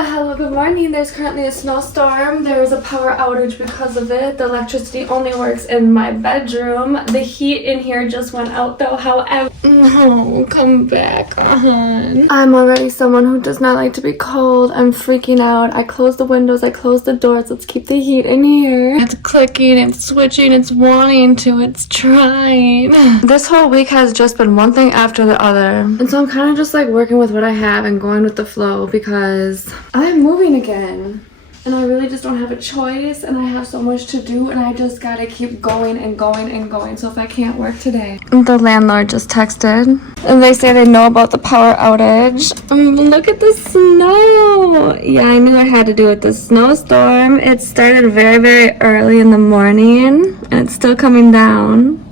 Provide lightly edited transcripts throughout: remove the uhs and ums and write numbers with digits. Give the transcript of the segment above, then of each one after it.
Hello, good morning. There's currently a snowstorm. There is a power outage because of it. The electricity only works in my bedroom. The heat in here just went out though. However, no, come back on. I'm already someone who does not like to be cold. I'm freaking out. I closed the windows, I closed the doors. Let's keep the heat in here. It's clicking, it's switching, it's wanting to, it's trying. This whole week has just been one thing after the other. And so I'm kind of just like working with what I have and going with the flow because I'm moving again and I really just don't have a choice and I have so much to do and I just gotta keep going and going and going. So if I can't work today. The landlord just texted and they say they know about the power outage. Look at the snow. Yeah, I knew I had to do it. The snowstorm, it started very, very early in the morning and it's still coming down.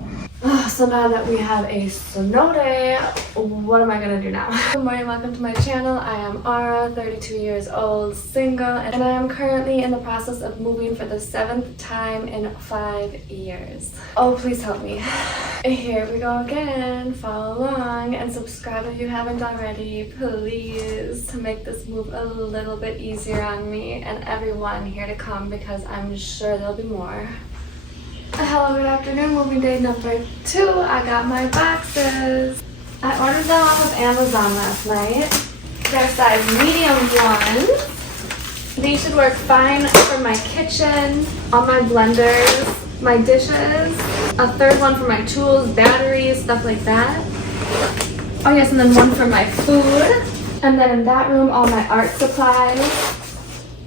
So now that we have a snow day, what am I gonna do now? Good morning, welcome to my channel. I am Ara, 32 years old, single, and I am currently in the process of moving for the 7th time in 5 years. Oh, please help me. Here we go again. Follow along and subscribe if you haven't already, please, to make this move a little bit easier on me and everyone here to come because I'm sure there'll be more. Hello, good afternoon. Moving day number 2. I got my boxes. I ordered them off of Amazon last night. They're size medium ones. These should work fine for my kitchen, all my blenders, my dishes, a third one for my tools, batteries, stuff like that. Oh yes, and then one for my food. And then in that room, all my art supplies.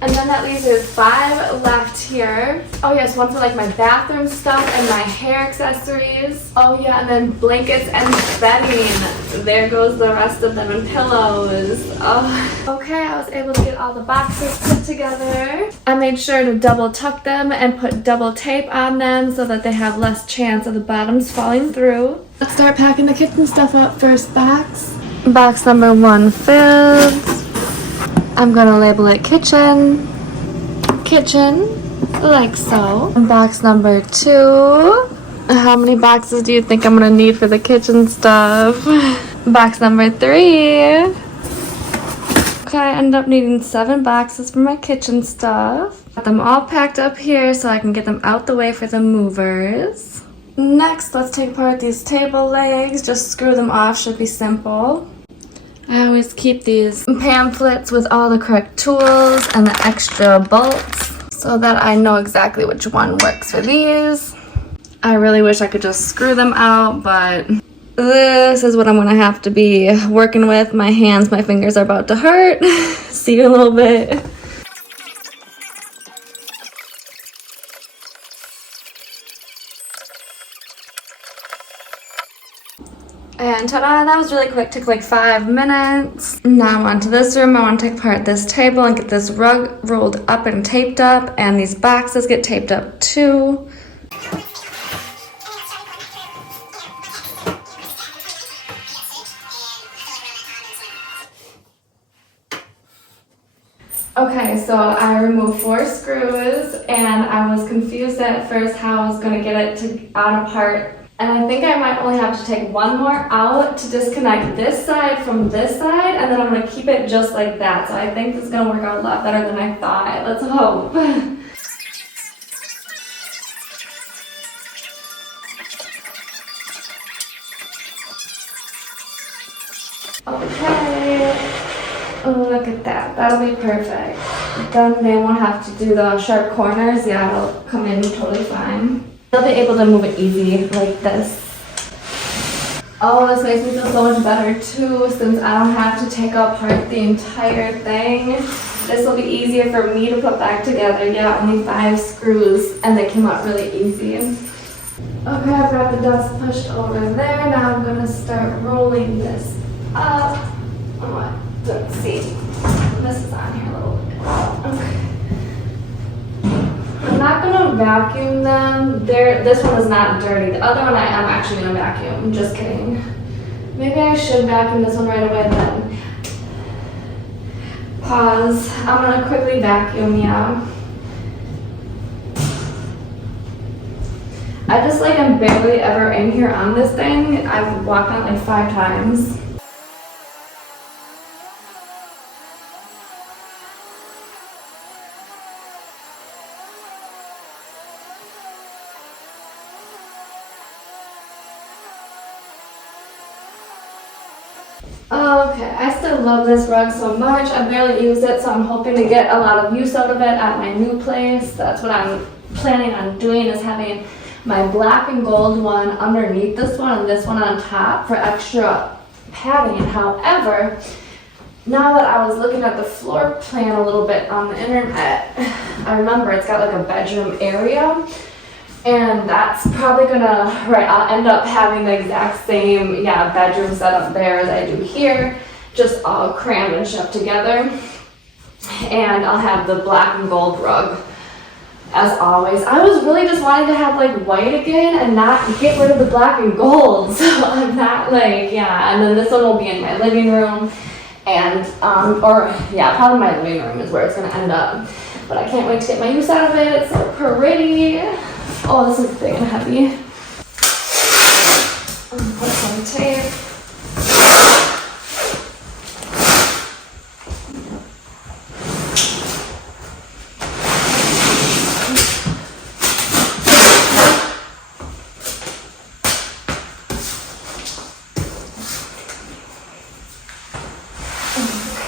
And then that leaves there's 5 left here. Oh yes, one for like my bathroom stuff and my hair accessories. Oh yeah, and then blankets and bedding. There goes the rest of them and pillows. Oh. Okay, I was able to get all the boxes put together. I made sure to double tuck them and put double tape on them so that they have less chance of the bottoms falling through. Let's start packing the kitchen stuff up. First box. Box number 1 filled. I'm gonna label it kitchen, like so. Box number 2. How many boxes do you think I'm gonna need for the kitchen stuff? Box number 3. Okay, I ended up needing 7 boxes for my kitchen stuff. Got them all packed up here so I can get them out the way for the movers. Next, let's take apart these table legs. Just screw them off, should be simple. I always keep these pamphlets with all the correct tools and the extra bolts so that I know exactly which one works for these. I really wish I could just screw them out, but this is what I'm gonna have to be working with. My hands, my fingers are about to hurt. See you in a little bit. And ta-da, that was really quick, took like 5 minutes. Now I'm on to this room. I want to take apart this table and get this rug rolled up and taped up, and these boxes get taped up too. Okay, so I removed 4 screws and I was confused at first how I was going to get it to out apart. And I think I might only have to take 1 more out to disconnect this side from this side, and then I'm going to keep it just like that. So I think this is going to work out a lot better than I thought. Let's hope. Okay. Look at that. That'll be perfect. Then they won't have to do the sharp corners. Yeah, it'll come in totally fine. They'll be able to move it easy like this. Oh, this makes me feel so much better too, since I don't have to take apart the entire thing. This will be easier for me to put back together. Yeah, only 5 screws and they came out really easy. Okay, I've got the dust pushed over there. Now I'm gonna start rolling this up. Oh, let's see. This is on here a little bit. Okay. I'm not gonna vacuum them. This one is not dirty. The other one I am actually gonna vacuum. Just kidding. Maybe I should vacuum this one right away then. Pause. I'm gonna quickly vacuum, yeah. I just like am barely ever in here on this thing. I've walked on it like 5 times. Okay, I still love this rug so much. I barely used it, so I'm hoping to get a lot of use out of it at my new place. That's what I'm planning on doing, is having my black and gold one underneath this one and this one on top for extra padding. However, now that I was looking at the floor plan a little bit on the internet, I remember it's got like a bedroom area, and that's probably gonna, right, I'll end up having the exact same, bedroom setup there as I do here, just all crammed and shoved together. And I'll have the black and gold rug as always. I was really just wanting to have like white again and not get rid of the black and gold. So I'm not like, and then this one will be in my living room. And, probably my living room is where it's gonna end up. But I can't wait to get my use out of it. It's so pretty. Oh, this is big and heavy. Put some tape.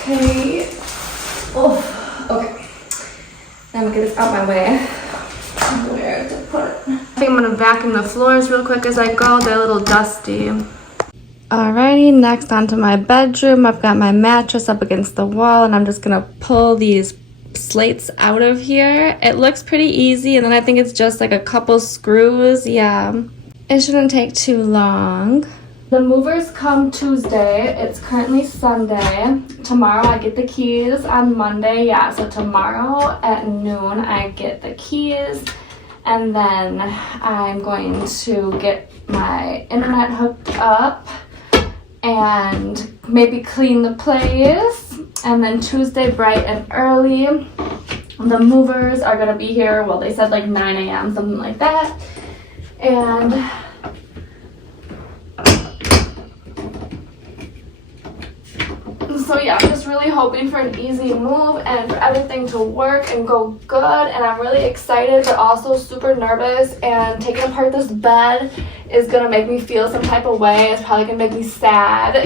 Okay. Oh, okay. Now I'm gonna get this out my way. Where to put it? I think I'm gonna vacuum the floors real quick as I go. They're a little dusty. Alrighty, next onto my bedroom. I've got my mattress up against the wall, and I'm just gonna pull these slates out of here. It looks pretty easy, and then I think it's just like a couple screws. Yeah, it shouldn't take too long. The movers come Tuesday. It's currently Sunday. Tomorrow I get the keys on Monday. So tomorrow at noon I get the keys, and then I'm going to get my internet hooked up and maybe clean the place. And then Tuesday bright and early, the movers are gonna be here. Well, they said like 9 a.m., something like that. And so I'm just really hoping for an easy move and for everything to work and go good. And I'm really excited, but also super nervous. And taking apart this bed is gonna make me feel some type of way. It's probably gonna make me sad.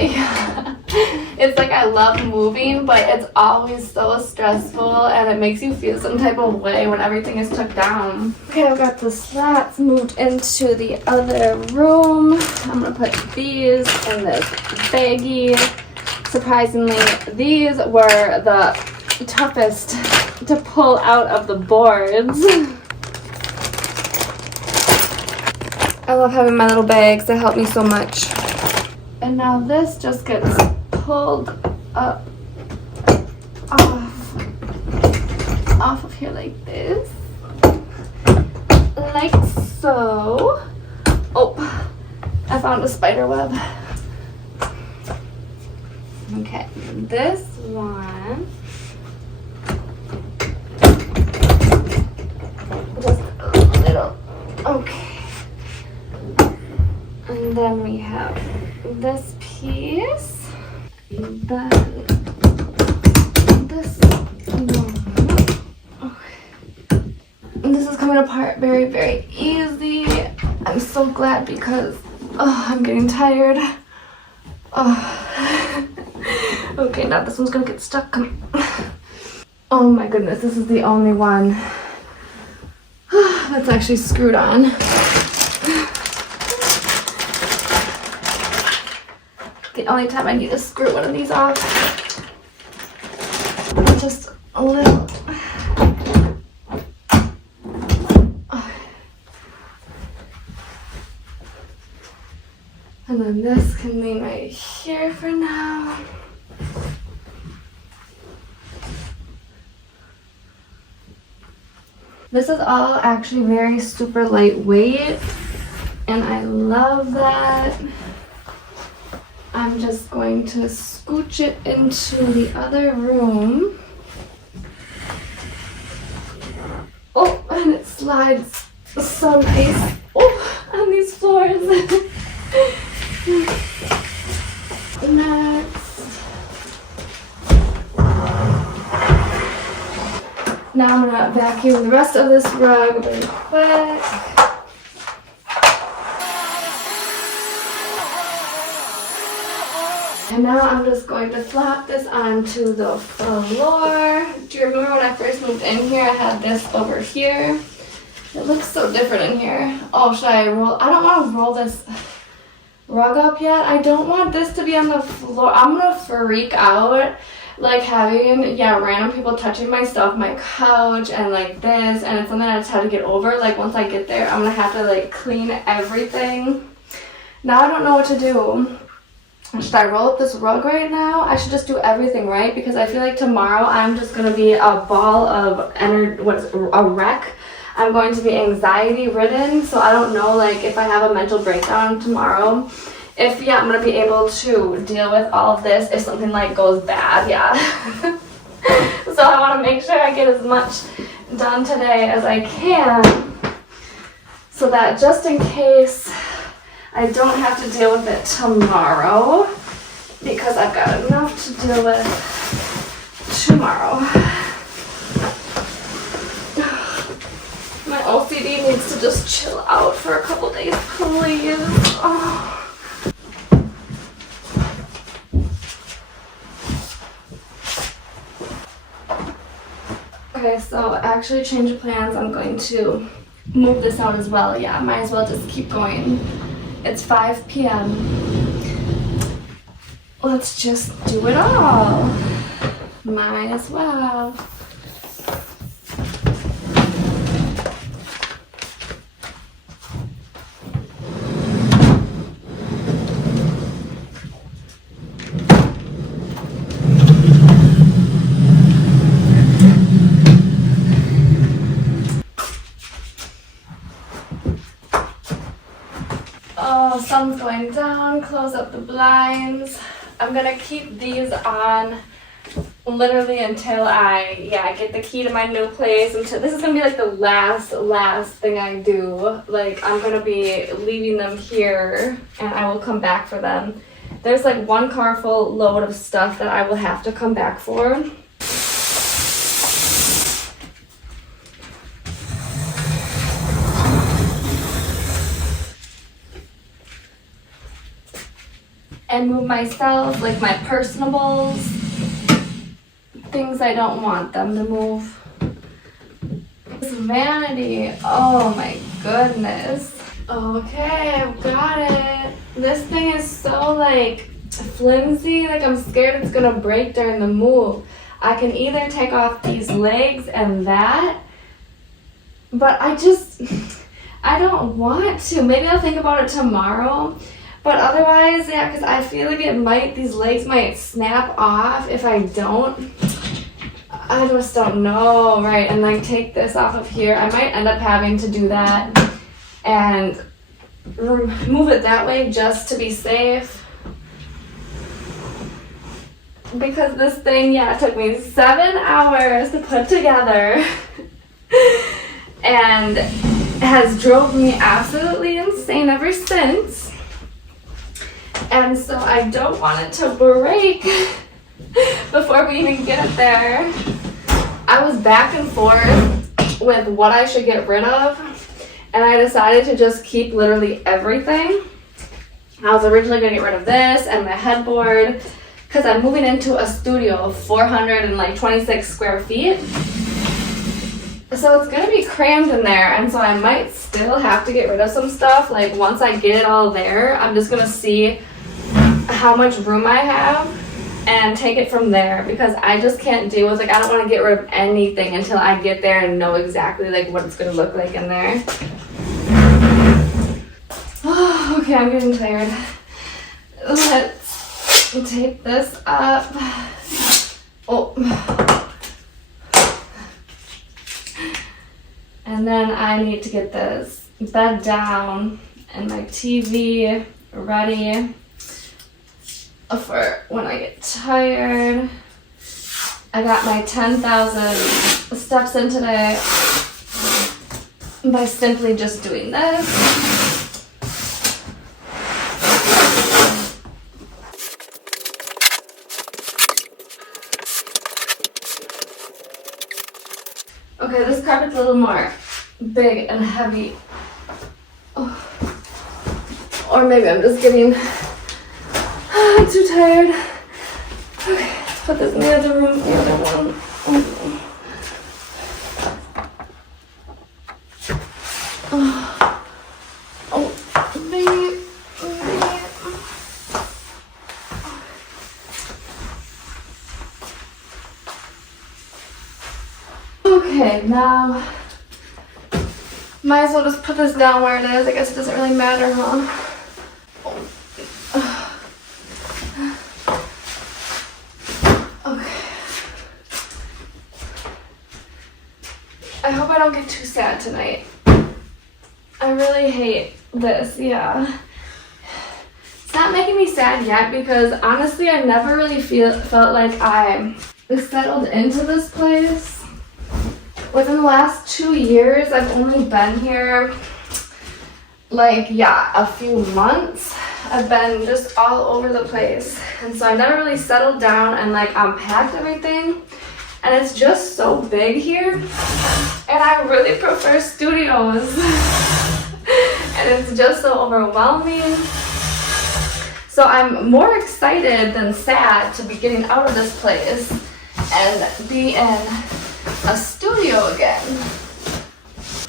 It's like I love moving, but it's always so stressful, and it makes you feel some type of way when everything is took down. Okay, I've got the slats moved into the other room. I'm gonna put these in this baggie. Surprisingly, these were the toughest to pull out of the boards. I love having my little bags. They help me so much. And now this just gets pulled up off of here like this. Like so. Oh, I found a spider web. Okay, this one, just a little, okay. And then we have this piece, and then this one. Okay. And this is coming apart very, very easy. I'm so glad because, I'm getting tired. Okay, now this one's gonna get stuck. Oh my goodness, this is the only one that's actually screwed on. The only time I need to screw one of these off. Just a little. And then this can lean right here for now. This is all actually very super lightweight, and I love that. I'm just going to scooch it into the other room. Oh, and it slides so nice. Oh, on these floors. Next. Now I'm gonna vacuum the rest of this rug really quick. I And now I'm just going to flop this onto the floor. Do you remember when I first moved in here, I had this over here? It looks so different in here. Oh, should I roll? I don't want to roll this rug up yet. I don't want this to be on the floor. I'm gonna freak out, like having, random people touching my stuff, my couch, and like this, and it's something I just have to get over. Like once I get there, I'm gonna have to like clean everything. Now I don't know what to do. Should I roll up this rug right now? I should just do everything right, because I feel like tomorrow I'm just gonna be a ball of a wreck. I'm going to be anxiety ridden, so I don't know like if I have a mental breakdown tomorrow. I'm gonna be able to deal with all of this if something like goes bad, So I wanna make sure I get as much done today as I can, so that just in case I don't have to deal with it tomorrow, because I've got enough to deal with tomorrow. My OCD needs to just chill out for a couple days, please. Oh. Okay, so actually change of plans. I'm going to move this out as well. Yeah, might as well just keep going. It's 5 p.m. Let's just do it all. Might as well. Oh, sun's going down, close up the blinds. I'm gonna keep these on literally until I get the key to my new place. Until this is gonna be like the last thing I do. Like I'm gonna be leaving them here and I will come back for them. There's like one car full load of stuff that I will have to come back for. And move myself, like my personables, things I don't want them to move. This vanity, oh my goodness. Okay, I've got it. This thing is so like flimsy, like I'm scared it's gonna break during the move. I can either take off these legs and that, but I don't want to. Maybe I'll think about it tomorrow. But otherwise, because I feel like these legs might snap off if I don't. I just don't know, right? And like take this off of here. I might end up having to do that and move it that way just to be safe. Because this thing, it took me 7 hours to put together and has drove me absolutely insane ever since. And so I don't want it to break before we even get it there. I was back and forth with what I should get rid of, and I decided to just keep literally everything. I was originally going to get rid of this and my headboard because I'm moving into a studio of 426 square feet. So it's going to be crammed in there, and so I might still have to get rid of some stuff. Like once I get it all there, I'm just going to see how much room I have and take it from there, because I just can't deal with, I don't want to get rid of anything until I get there and know exactly what it's going to look like in there. Oh, okay, I'm getting tired. Let's tape this up. Oh. And then I need to get this bed down and my TV ready for when I get tired. I got my 10,000 steps in today by simply just doing this. Okay, this carpet's a little more big and heavy. Oh. Or maybe I'm just getting I'm too tired. Okay, let's put this in the other room, the other one. Oh, babe. Okay, now might as well just put this down where it is. I guess it doesn't really matter, huh? Okay. I hope I don't get too sad tonight. I really hate this, yeah. It's not making me sad yet because honestly I never really felt like I settled into this place. Within the last 2 years, I've only been here like, yeah, a few months. I've been just all over the place. And so I never really settled down and like unpacked everything. And it's just so big here. And I really prefer studios. And it's just so overwhelming. So I'm more excited than sad to be getting out of this place and be in a studio again.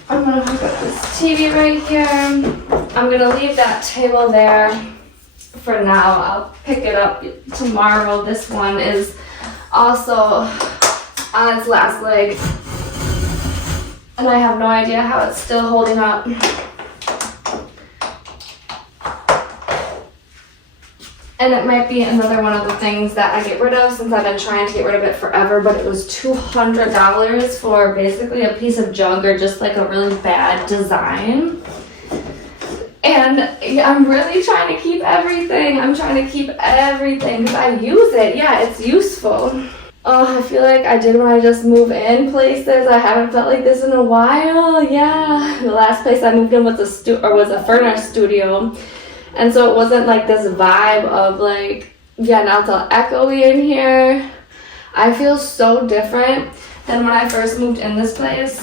I'm gonna hook up this TV right here. I'm gonna leave that table there for now. I'll pick it up tomorrow. This one is also on its last leg. And I have no idea how it's still holding up. And it might be another one of the things that I get rid of since I've been trying to get rid of it forever, but it was $200 for basically a piece of junk or just like a really bad design. And I'm really trying to keep everything. I'm trying to keep everything because I use it. Yeah, it's useful. Oh, I feel like I did when I just moved in places. I haven't felt like this in a while. Yeah, the last place I moved in was a furnished studio. And so it wasn't like this vibe of like, yeah, now it's all echoey in here. I feel so different than when I first moved in this place.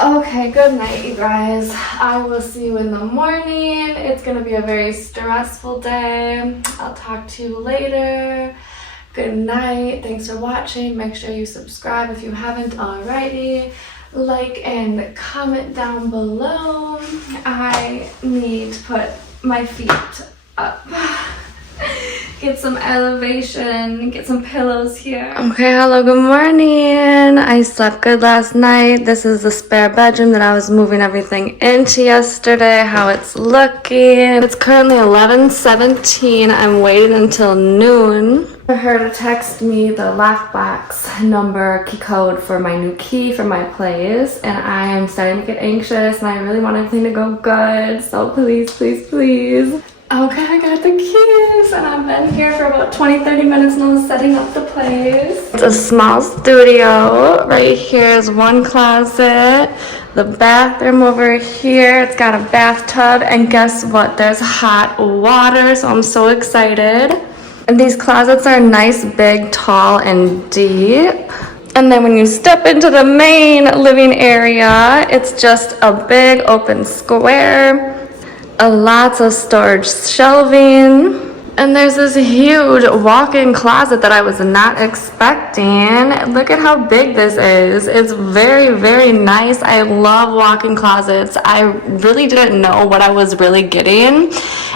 Okay, good night, you guys. I will see you in the morning. It's gonna be a very stressful day. I'll talk to you later. Good night. Thanks for watching. Make sure you subscribe if you haven't already. Like and comment down below. I need to put my feet up. Get some elevation, get some pillows here. Okay, hello, good morning. I slept good last night. This is the spare bedroom that I was moving everything into yesterday, how it's looking. It's currently 11:17. I'm waiting until noon for her to text me the lockbox number, key code for my new key for my place, and I am starting to get anxious and I really want everything to go good, so please, please, please. Okay, I got the keys and I've been here for about 20-30 minutes now setting up the place. It's a small studio. Right here is one closet. The bathroom over here, it's got a bathtub, and guess what? There's hot water, so I'm so excited. And these closets are nice, big, tall, and deep. And then when you step into the main living area, it's just a big open square. Lots of storage shelving, and there's this huge walk-in closet that I was not expecting. Look at how big this is. It's very, very nice. I love walk-in closets. I really didn't know what I was really getting,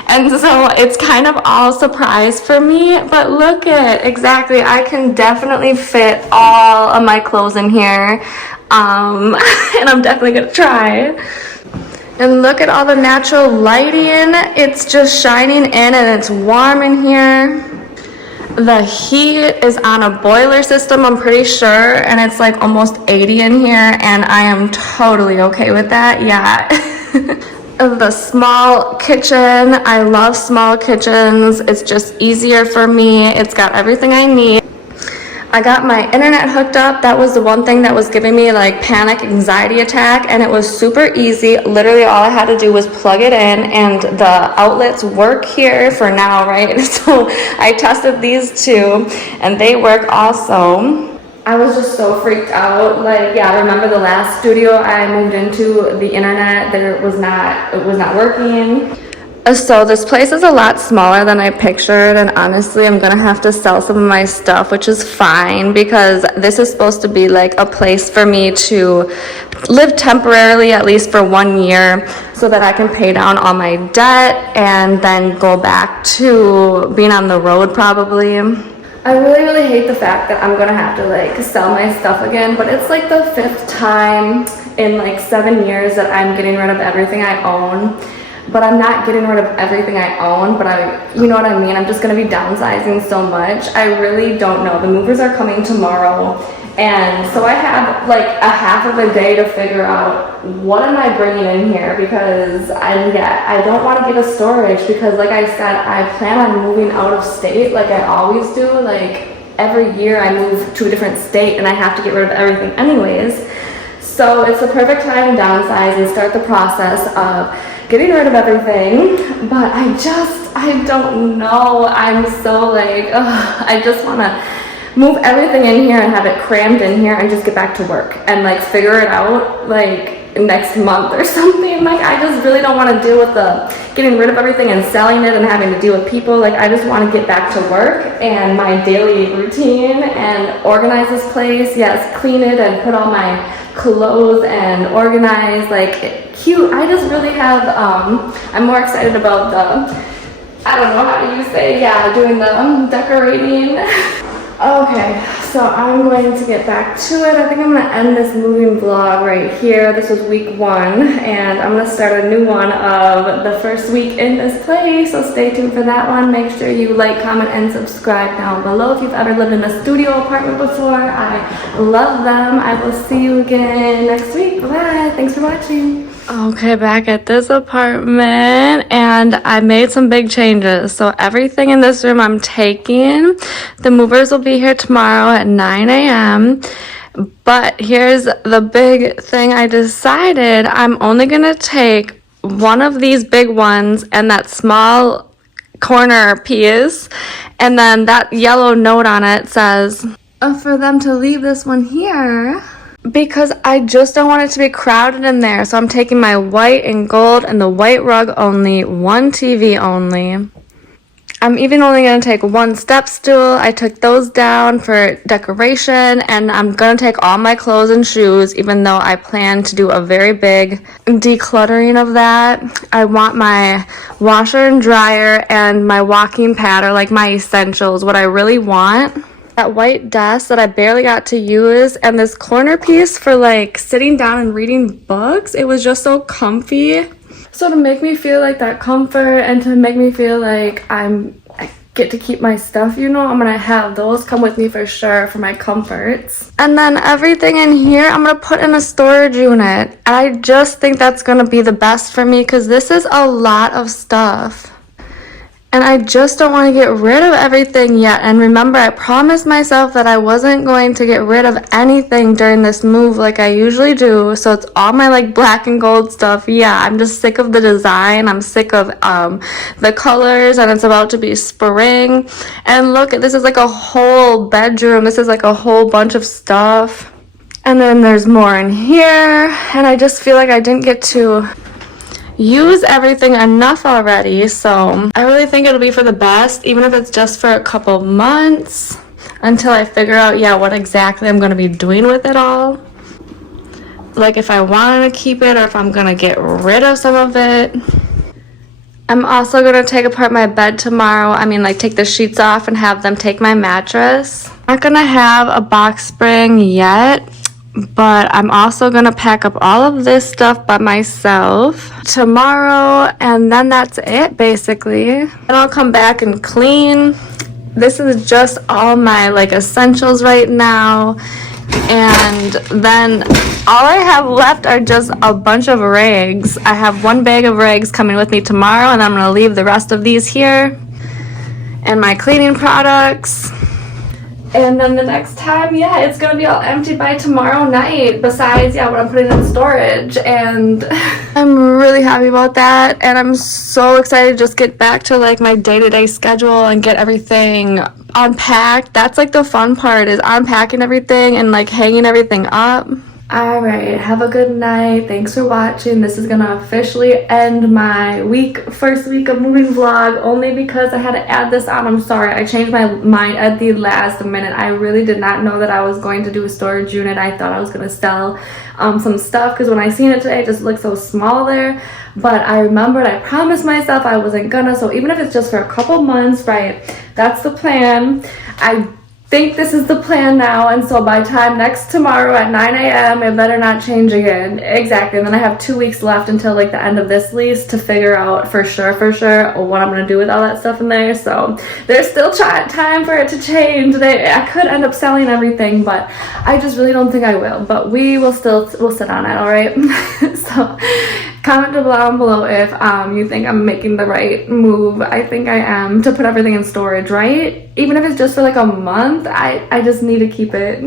and so it's kind of all surprise for me, but look at exactly, I can definitely fit all of my clothes in here, and I'm definitely gonna try. And look at all the natural lighting. It's just shining in and it's warm in here. The heat is on a boiler system, I'm pretty sure, and it's like almost 80 in here, and I am totally okay with that, yeah. The small kitchen, I love small kitchens. It's just easier for me. It's got everything I need. I got my internet hooked up. That was the one thing that was giving me like panic anxiety attack, and it was super easy. Literally all I had to do was plug it in, and the outlets work here for now, right? So I tested these two and they work also. I was just so freaked out. Like, yeah, remember the last studio I moved into, the internet, it was not working. So this place is a lot smaller than I pictured, and honestly I'm gonna have to sell some of my stuff, which is fine because this is supposed to be like a place for me to live temporarily, at least for 1 year, so that I can pay down all my debt and then go back to being on the road probably. I really hate the fact that I'm gonna have to like sell my stuff again, but it's like the 5th time in like 7 years that I'm getting rid of everything I own. But I'm not getting rid of everything I own, but you know what I mean? I'm just gonna be downsizing so much. I really don't know. The movers are coming tomorrow, and so I have like a half of a day to figure out what am I bringing in here, because I don't want to get a storage, because like I said, I plan on moving out of state like I always do. Like every year I move to a different state and I have to get rid of everything anyways. So it's the perfect time to downsize and start the process of getting rid of everything. But I don't know. I'm so like, I just want to move everything in here and have it crammed in here and just get back to work and like figure it out like next month or something. Like I just really don't want to deal with the getting rid of everything and selling it and having to deal with people. Like I just want to get back to work and my daily routine and organize this place. Yes, clean it and put all my clothes and organize like cute. I just really have I'm more excited about the, I don't know how you say, yeah, doing the decorating. Okay, so I'm going to get back to it. I think I'm going to end this moving vlog right here. This was week 1, and I'm going to start a new one of the first week in this place, so stay tuned for that one. Make sure you like, comment, and subscribe down below if you've ever lived in a studio apartment before. I love them. I will see you again next week. Bye. Thanks for watching. Okay, back at this apartment, and I made some big changes. So everything in this room I'm taking. The movers will be here tomorrow at 9 a.m. But here's the big thing I decided. I'm only gonna take one of these big ones and that small corner piece, and then that yellow note on it says for them to leave this one here, because I just don't want it to be crowded in there. So I'm taking my white and gold and the white rug only, one TV only. I'm even only going to take one step stool. I took those down for decoration, and I'm going to take all my clothes and shoes, even though I plan to do a very big decluttering of that. I want my washer and dryer and my walking pad, or like my essentials, what I really want. That white desk that I barely got to use, and this corner piece for like sitting down and reading books. It was just so comfy. So to make me feel like that comfort and to make me feel like I get to keep my stuff, you know, I'm gonna have those come with me for sure for my comforts. And then everything in here I'm gonna put in a storage unit. I just think that's gonna be the best for me, because this is a lot of stuff. And I just don't want to get rid of everything yet. And remember, I promised myself that I wasn't going to get rid of anything during this move like I usually do. So it's all my like black and gold stuff. Yeah, I'm just sick of the design. I'm sick of the colors, and it's about to be spring. And look, this is like a whole bedroom. This is like a whole bunch of stuff. And then there's more in here. And I just feel like I didn't get to use everything enough already, so I really think it'll be for the best, even if it's just for a couple months, until I figure out, yeah, what exactly I'm going to be doing with it all. Like if I want to keep it or if I'm going to get rid of some of it. I'm also going to take apart my bed tomorrow. I mean, like take the sheets off and have them take my mattress. I'm not going to have a box spring yet, but I'm also going to pack up all of this stuff by myself tomorrow, and then that's it basically. And I'll come back and clean. This is just all my like essentials right now, and then all I have left are just a bunch of rags. I have one bag of rags coming with me tomorrow, and I'm going to leave the rest of these here, and my cleaning products. And then the next time, yeah, it's gonna be all empty by tomorrow night, besides, yeah, what I'm putting in storage. And I'm really happy about that, and I'm so excited to just get back to like my day-to-day schedule and get everything unpacked. That's like the fun part, is unpacking everything and like hanging everything up. All right, have a good night. Thanks for watching. This is gonna officially end my first week of moving vlog, only because I had to add this on. I'm sorry, I changed my mind at the last minute. I really did not know that I was going to do a storage unit. I thought I was gonna sell some stuff, because when I seen it today, it just looked so small there. But I remembered I promised myself I wasn't gonna, so even if it's just for a couple months, right, that's the plan. I think this is the plan now, and so by time next tomorrow at 9 a.m. it better not change again. Exactly. And then I have 2 weeks left until like the end of this lease to figure out for sure what I'm gonna do with all that stuff in there. So there's still time for it to change. I could end up selling everything, but I just really don't think I will. But we'll sit on it. All right. So comment down below if you think I'm making the right move. I think I am, to put everything in storage, right? Even if it's just for like a month, I just need to keep it